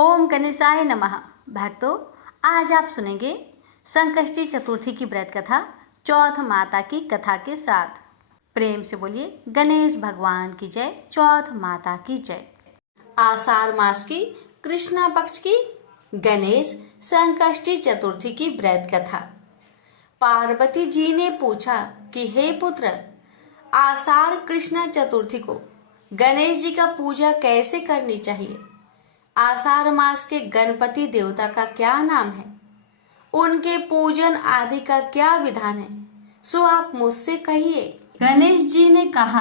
ओम गणेशाय नमः। भक्तों, आज आप सुनेंगे संकष्टी चतुर्थी की व्रत कथा चौथ माता की कथा के साथ। प्रेम से बोलिए गणेश भगवान की जय, चौथ माता की जय। आषाढ़ मास की कृष्णा पक्ष की गणेश संकष्टी चतुर्थी की व्रत कथा। पार्वती जी ने पूछा कि हे पुत्र, आषाढ़ कृष्णा चतुर्थी को गणेश जी का पूजा कैसे करनी चाहिए? आषाढ़ मास के गणपति देवता का क्या नाम है? उनके पूजन आदि का क्या विधान है? सो आप मुझसे कहिए। गणेश जी ने कहा,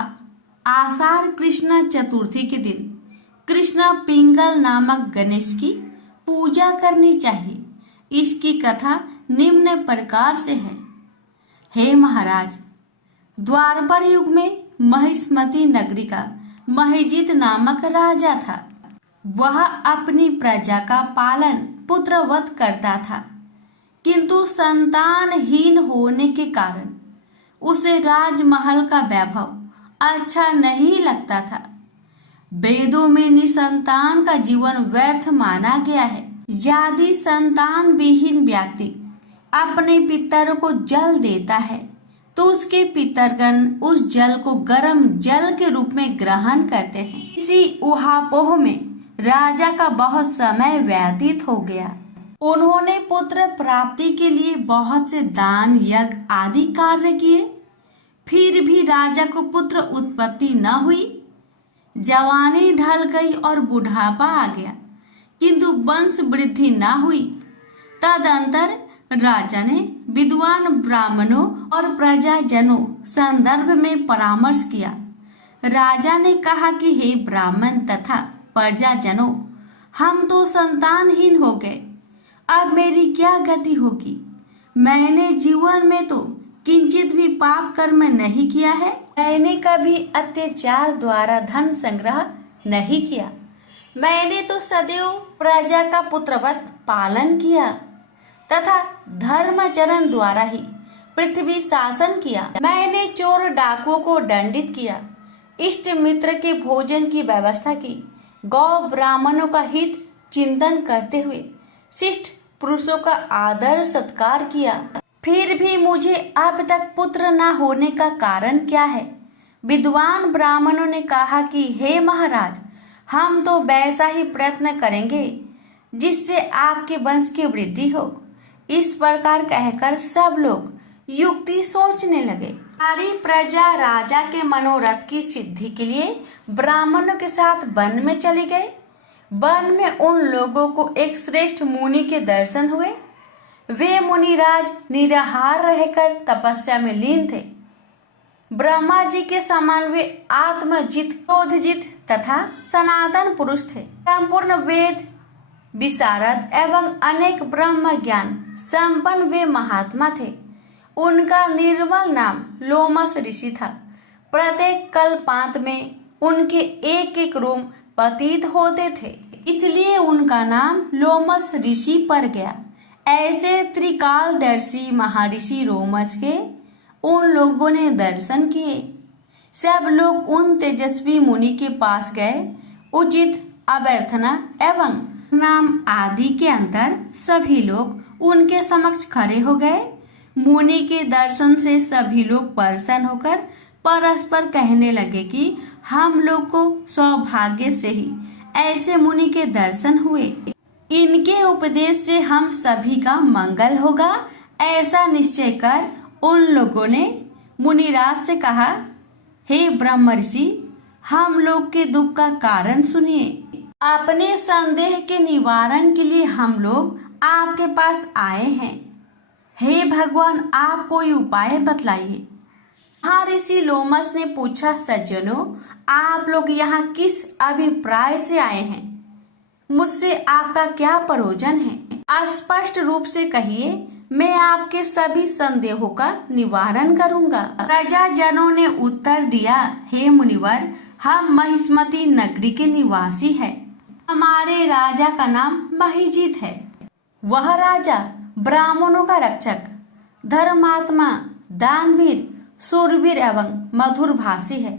आषाढ़ कृष्ण चतुर्थी के दिन कृष्ण पिंगल नामक गणेश की पूजा करनी चाहिए। इसकी कथा निम्न प्रकार से है। हे महाराज, द्वापर युग में महिष्मती नगरी का महिजित नामक राजा था। वह अपनी प्रजा का पालन पुत्रवत करता था, किंतु संतानहीन होने के कारण उसे राजमहल का वैभव अच्छा नहीं लगता था। वेदों में निसंतान का जीवन व्यर्थ माना गया है। यदि संतान विहीन व्यक्ति अपने पितर को जल देता है तो उसके पितरगण उस जल को गर्म जल के रूप में ग्रहण करते हैं। इसी उहापोह में राजा का बहुत समय व्यतीत हो गया। उन्होंने पुत्र प्राप्ति के लिए बहुत से दान यज्ञ आदि कार्य किए, फिर भी राजा को पुत्र उत्पत्ति न हुई। जवानी ढल गई और बुढ़ापा आ गया, किंतु वंश वृद्धि न हुई। तदंतर राजा ने विद्वान ब्राह्मणों और प्रजाजनों संदर्भ में परामर्श किया। राजा ने कहा कि हे ब्राह्मण तथा प्रजाजनों, हम तो संतानहीन हो गए, अब मेरी क्या गति होगी? मैंने जीवन में तो किंचित भी पाप कर्म नहीं किया है। मैंने कभी अत्याचार द्वारा धन संग्रह नहीं किया। मैंने तो सदैव प्रजा का पुत्रवत पालन किया तथा धर्माचरण द्वारा ही पृथ्वी शासन किया। मैंने चोर डाकुओं को दंडित किया, इष्ट मित्र के भोजन की व्यवस्था की, गौ ब्राह्मणों का हित चिंतन करते हुए शिष्ट पुरुषों का आदर सत्कार किया। फिर भी मुझे अब तक पुत्र न होने का कारण क्या है? विद्वान ब्राह्मणों ने कहा कि हे महाराज, हम तो वैसा ही प्रयत्न करेंगे जिससे आपके वंश की वृद्धि हो। इस प्रकार कहकर सब लोग युक्ति सोचने लगे। सारी प्रजा राजा के मनोरथ की सिद्धि के लिए ब्राह्मणों के साथ वन में चली गई। वन में उन लोगों को एक श्रेष्ठ मुनि के दर्शन हुए। वे मुनिराज निराहार रहकर तपस्या में लीन थे। ब्रह्मा जी के समान वे आत्मजित, क्रोधजित तथा सनातन पुरुष थे। संपूर्ण वेद विशारद एवं अनेक ब्रह्म ज्ञान संपन्न वे महात्मा थे। उनका निर्मल नाम लोमस ऋषि था। प्रत्येक कल्पांत में उनके एक एक रोम पतित होते थे, इसलिए उनका नाम लोमस ऋषि पड़ गया। ऐसे त्रिकालदर्शी महर्षि रोमस के उन लोगों ने दर्शन किए। सब लोग उन तेजस्वी मुनि के पास गए। उचित अभ्यर्थना एवं नाम आदि के अंतर सभी लोग उनके समक्ष खड़े हो गए। मुनि के दर्शन से सभी लोग प्रसन्न होकर परस्पर कहने लगे कि हम लोग को सौभाग्य से ही ऐसे मुनि के दर्शन हुए। इनके उपदेश से हम सभी का मंगल होगा। ऐसा निश्चय कर उन लोगों ने मुनिराज से कहा, हे ब्रह्म ऋषि, हम लोग के दुख का कारण सुनिए। अपने संदेह के निवारण के लिए हम लोग आपके पास आए हैं। हे भगवान, आप कोई उपाय बतलाइए। महर्षि लोमस ने पूछा, सज्जनों, आप लोग यहाँ किस अभिप्राय से आए हैं? मुझसे आपका क्या प्रयोजन है? स्पष्ट रूप से कहिए, मैं आपके सभी संदेहों का निवारण करूंगा। प्रजाजनों ने उत्तर दिया, हे मुनिवर, हम महिष्मती नगरी के निवासी हैं। हमारे राजा का नाम महिजित है। वह राजा ब्राह्मणों का रक्षक, धर्मात्मा, दानवीर, शूरवीर एवं मधुर भाषी है।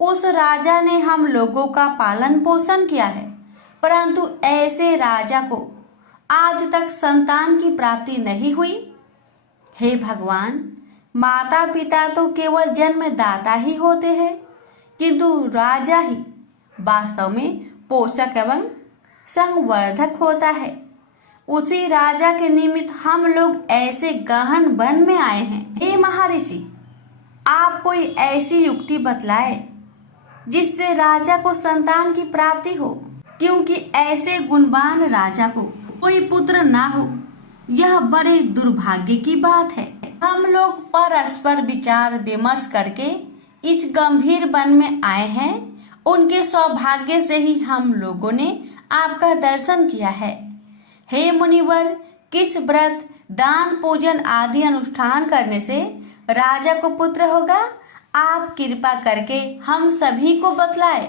उस राजा ने हम लोगों का पालन पोषण किया है। परंतु ऐसे राजा को आज तक संतान की प्राप्ति नहीं हुई। हे भगवान, माता पिता तो केवल जन्मदाता ही होते हैं, किंतु राजा ही वास्तव में पोषक एवं संवर्धक होता है। उसी राजा के निमित्त हम लोग ऐसे गहन वन में आए हैं। हे महर्षि, आप कोई ऐसी युक्ति बतलाए जिससे राजा को संतान की प्राप्ति हो, क्योंकि ऐसे गुणवान राजा को कोई पुत्र ना हो, यह बड़े दुर्भाग्य की बात है। हम लोग परस्पर विचार विमर्श करके इस गंभीर वन में आए हैं। उनके सौभाग्य से ही हम लोगों ने आपका दर्शन किया है। हे मुनिवर, किस व्रत, दान, पूजन आदि अनुष्ठान करने से राजा को पुत्र होगा? आप कृपा करके हम सभी को बतलाए।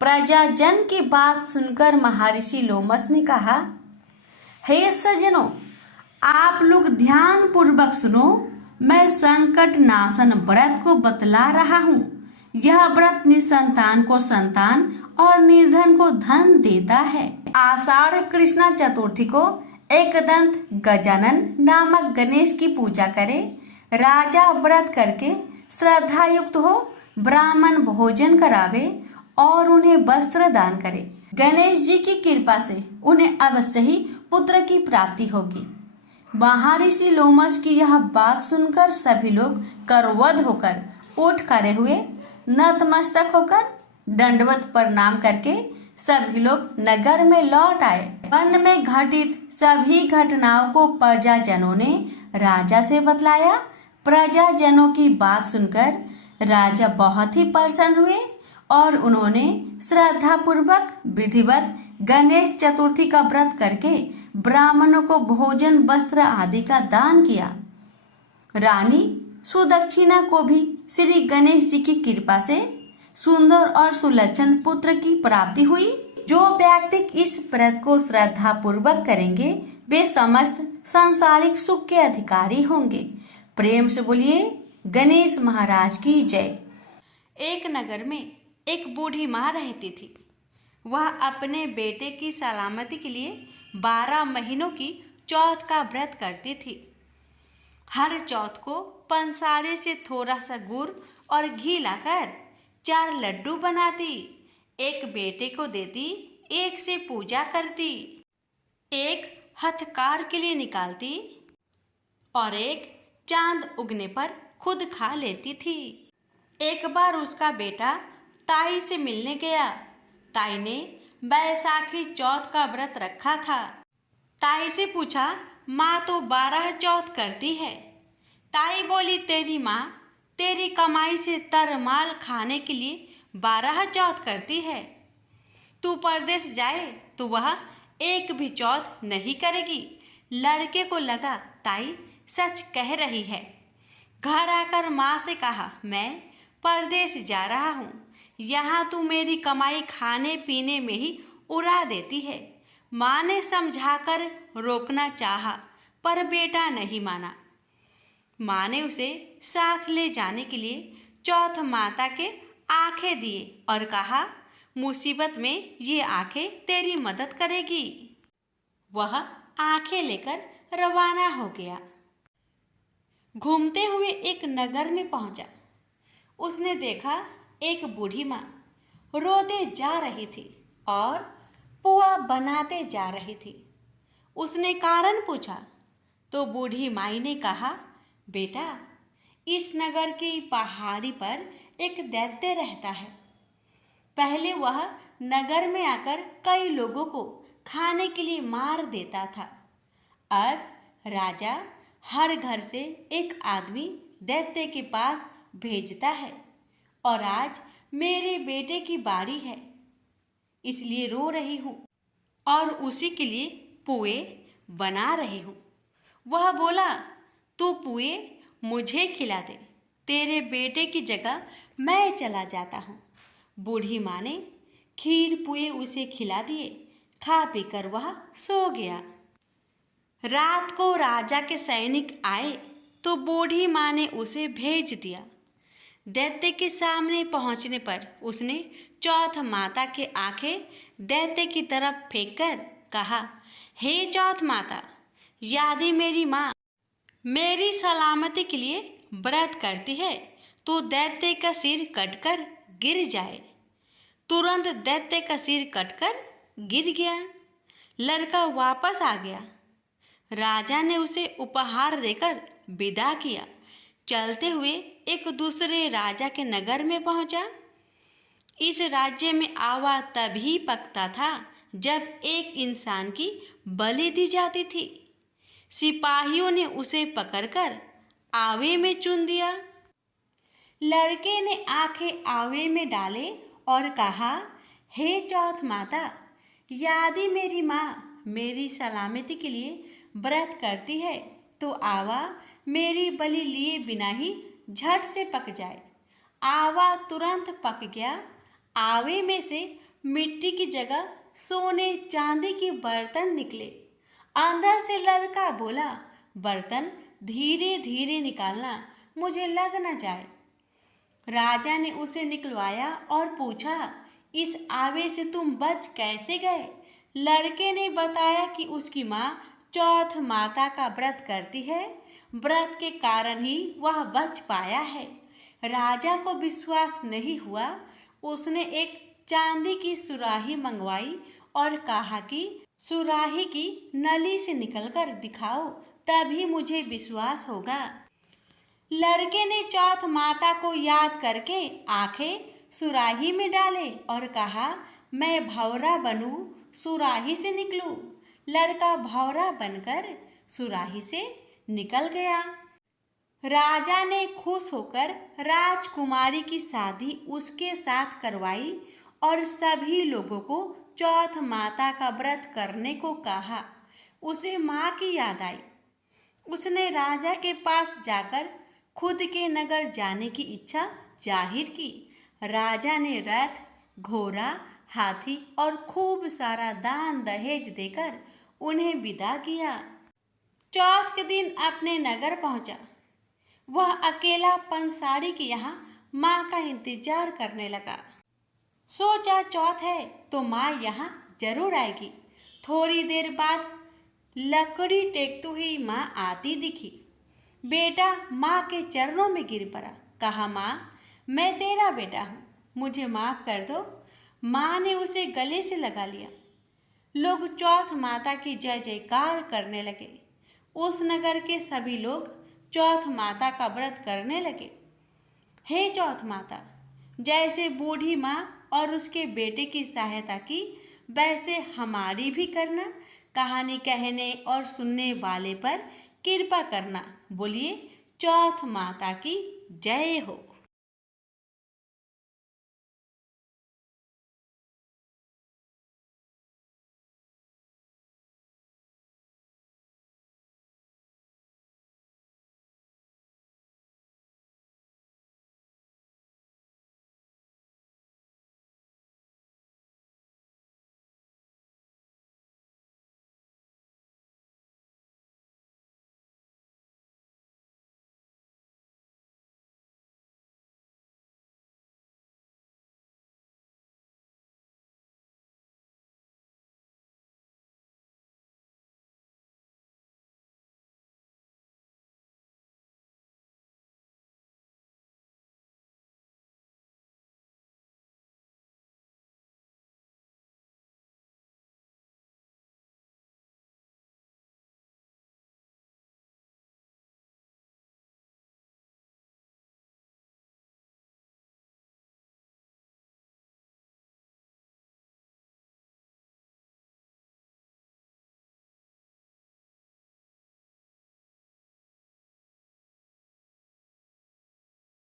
प्रजाजन की बात सुनकर महर्षि लोमस ने कहा, हे सज्जनों, आप लोग ध्यान पूर्वक सुनो। मैं संकट नाशन व्रत को बतला रहा हूँ। यह व्रत निसंतान को संतान और निर्धन को धन देता है। आषाढ़ कृष्णा चतुर्थी को एकदंत गजानन नामक गणेश की पूजा करे। राजा व्रत करके श्रद्धा युक्त हो, ब्राह्मण भोजन करावे और उन्हें वस्त्र दान करे। गणेश जी की कृपा से उन्हें अवश्य ही पुत्र की प्राप्ति होगी। महर्षि लोमस की यह बात सुनकर सभी लोग करवद होकर उठ खड़े हुए। नतमस्तक होकर दंडवत प्रणाम करके सभी लोग नगर में लौट आए। वन में घटित सभी घटनाओं को प्रजाजनों ने राजा से बतलाया। प्रजाजनों की बात सुनकर राजा बहुत ही प्रसन्न हुए और उन्होंने श्रद्धा पूर्वक विधिवत गणेश चतुर्थी का व्रत करके ब्राह्मणों को भोजन, वस्त्र आदि का दान किया। रानी सुदक्षिणा को भी श्री गणेश जी की कृपा से सुंदर और सुलक्षण पुत्र की प्राप्ति हुई। जो व्यक्ति इस व्रत को श्रद्धा पूर्वक करेंगे वे समस्त सांसारिक सुख के अधिकारी होंगे। प्रेम से बोलिए गणेश महाराज की जय। एक नगर में एक बूढ़ी माँ रहती थी। वह अपने बेटे की सलामती के लिए 12 महीनों की चौथ का व्रत करती थी। हर चौथ को पंसारे से थोड़ा सा गुड़ और घी लाकर 4 लड्डू बनाती, एक बेटे को देती, एक से पूजा करती, एक हथकार के लिए निकालती और एक चांद उगने पर खुद खा लेती थी। एक बार उसका बेटा ताई से मिलने गया। ताई ने बैसाखी चौथ का व्रत रखा था। ताई से पूछा, माँ तो 12 चौथ करती है। ताई बोली, तेरी माँ तेरी कमाई से तरमाल खाने के लिए 12 चौथ करती है। तू परदेश जाए तो वह एक भी चौथ नहीं करेगी। लड़के को लगा ताई सच कह रही है। घर आकर माँ से कहा, मैं परदेश जा रहा हूँ, यहाँ तू मेरी कमाई खाने पीने में ही उड़ा देती है। माँ ने समझाकर रोकना चाहा पर बेटा नहीं माना। माँ ने उसे साथ ले जाने के लिए चौथ माता के आंखें दिए और कहा, मुसीबत में ये आंखें तेरी मदद करेगी। वह आंखें लेकर रवाना हो गया। घूमते हुए एक नगर में पहुंचा। उसने देखा एक बूढ़ी माँ रोते जा रही थी और पुआ बनाते जा रही थी। उसने कारण पूछा तो बूढ़ी माई ने कहा, बेटा, इस नगर की पहाड़ी पर एक दैत्य रहता है। पहले वह नगर में आकर कई लोगों को खाने के लिए मार देता था। अब राजा हर घर से एक आदमी दैत्य के पास भेजता है और आज मेरे बेटे की बारी है, इसलिए रो रही हूँ और उसी के लिए पुए बना रही हूँ। वह बोला, तू पुए मुझे खिला दे, तेरे बेटे की जगह मैं चला जाता हूँ। बूढ़ी माँ ने खीर पुए उसे खिला दिए। खा पीकर वह सो गया। रात को राजा के सैनिक आए तो बूढ़ी माँ ने उसे भेज दिया। दैत्य के सामने पहुँचने पर उसने चौथ माता के आंखें दैत्य की तरफ फेंककर कहा, हे चौथ माता, यदि मेरी माँ मेरी सलामती के लिए व्रत करती है तो दैत्य का सिर कटकर गिर जाए। तुरंत दैत्य का सिर कटकर गिर गया। लड़का वापस आ गया। राजा ने उसे उपहार देकर विदा किया। चलते हुए एक दूसरे राजा के नगर में पहुंचा। इस राज्य में आवा तभी पकता था जब एक इंसान की बलि दी जाती थी। सिपाहियों ने उसे पकड़कर आवे में चुन दिया। लड़के ने आंखें आवे में डाले और कहा, हे चौथ माता, यदि मेरी माँ मेरी सलामती के लिए व्रत करती है तो आवा मेरी बलि लिए बिना ही झट से पक जाए। आवा तुरंत पक गया। आवे में से मिट्टी की जगह सोने चांदी के बर्तन निकले। अंदर से लड़का बोला, बर्तन धीरे धीरे निकालना, मुझे लग न जाए। राजा ने उसे निकलवाया और पूछा, इस आवे से तुम बच कैसे गए? लड़के ने बताया कि उसकी माँ चौथ माता का व्रत करती है। व्रत के कारण ही वह बच पाया है। राजा को विश्वास नहीं हुआ। उसने एक चांदी की सुराही मंगवाई और कहा कि सुराही की नली से निकलकर दिखाओ, तभी मुझे विश्वास होगा। लड़के ने चौथ माता को याद करके आंखें सुराही में डाले और कहा, मैं भंवरा बनूं, सुराही से निकलूं। लड़का भंवरा बनकर सुराही से निकल गया। राजा ने खुश होकर राजकुमारी की शादी उसके साथ करवाई और सभी लोगों को चौथ माता का व्रत करने को कहा। उसे माँ की याद आई। उसने राजा के पास जाकर खुद के नगर जाने की इच्छा जाहिर की। राजा ने रथ, घोड़ा, हाथी और खूब सारा दान दहेज देकर उन्हें विदा किया। चौथ के दिन अपने नगर पहुंचा। वह अकेला पंसारी के यहाँ माँ का इंतजार करने लगा। सोचा चौथ है तो माँ यहाँ जरूर आएगी। थोड़ी देर बाद लकड़ी टेकती हुई माँ आती दिखी। बेटा माँ के चरणों में गिर पड़ा। कहा, माँ, मैं तेरा बेटा हूँ, मुझे माफ़ कर दो। माँ ने उसे गले से लगा लिया। लोग चौथ माता की जय जयकार करने लगे। उस नगर के सभी लोग चौथ माता का व्रत करने लगे। हे चौथ माता, जैसे बूढ़ी माँ और उसके बेटे की सहायता की, वैसे हमारी भी करना। कहानी कहने और सुनने वाले पर कृपा करना। बोलिए चौथ माता की जय हो।